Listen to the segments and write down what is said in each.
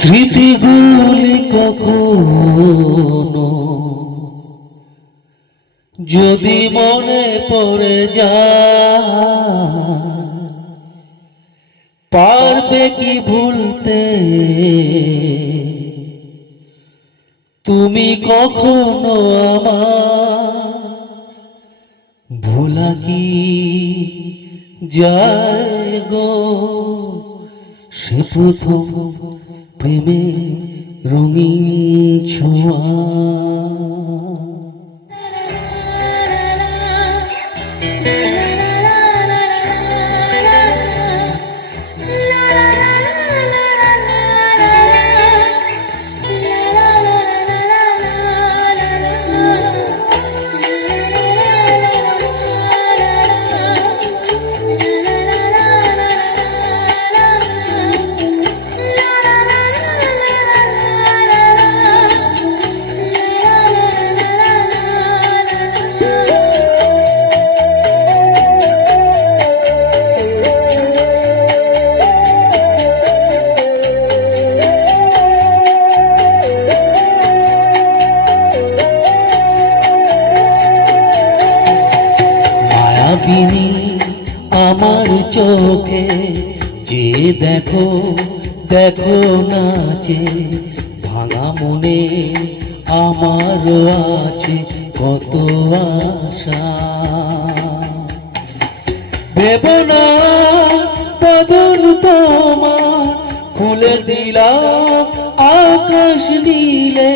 স্মৃতিগুলি কখনো যদি মনে পড়ে যায়, পারবে কি ভুলতে? তুমি কখনো আমার ভোলা কি যায় গো? সে প্রথম প্রেমে রঙিন ছোঁয়া। চোখে যে দেখো দেখো নাচে, ভাঙা মনে আমার আছে কত আশা। ভেব না বদল তোমার, খুলে দিলাম আকাশ নীলে,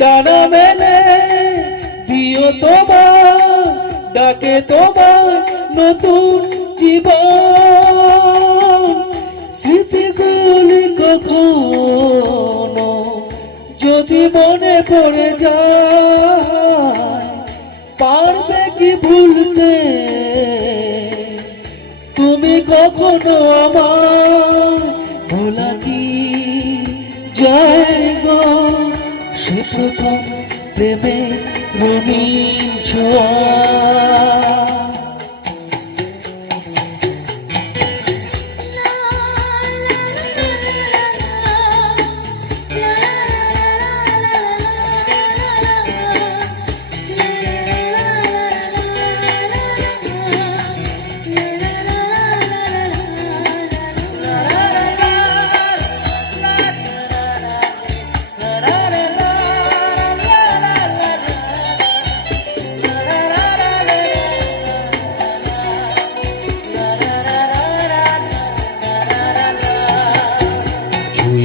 ডানা মেলে দিও তোমার, ডাকে তোমার নতুন জীবন, স্মৃতিগুলি কখনো যদি মনে পড়ে যায়, পারবে কি ভুলতে? তুমি কখনো আমার ভোলা কি যায় গো, সে প্রথম প্রেমে রঙিন ছোঁয়া।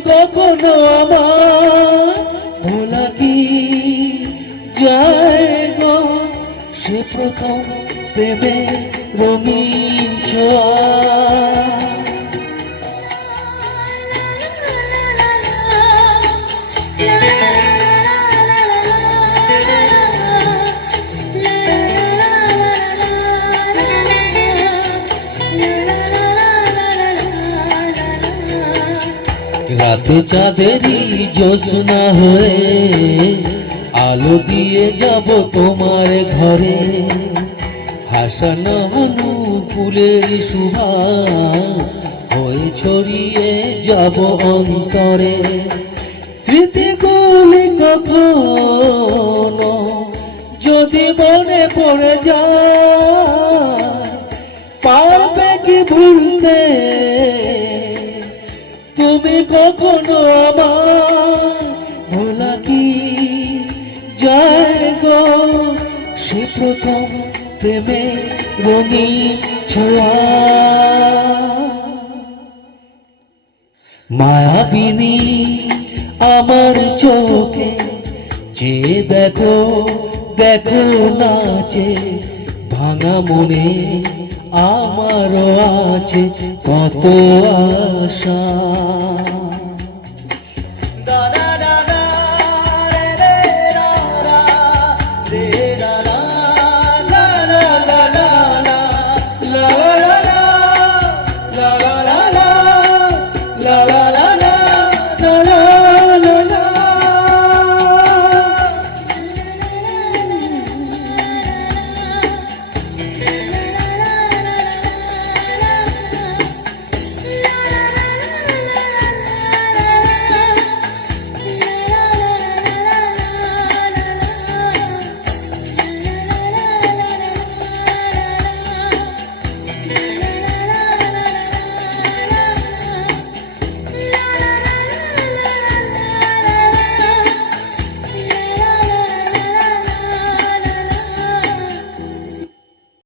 কখনো আমার ভোলা কি যায় গো? সে প্রথম প্রেমে রঙিন ছোঁয়া। রাতে চাঁদেরই জ্যোৎস্না হয়ে আলো দিয়ে যাব তোমার ঘরে। হাসানো ফুলের সুভা হয়ে ছড়িয়ে যাব অন্তরে। স্মৃতিগুলি কখনো যদি মনে পড়ে যায়, পারবে কি ভুলতে? তুমি কখনো আমার ভোলা কি যায় গো। সে প্রথম প্রেমে রঙিন ছোঁয়া। মায়াবিনী আমার চোখে যে দেখো দেখো নাচে, ভাঙা মনে আমারও আছে কত আশা।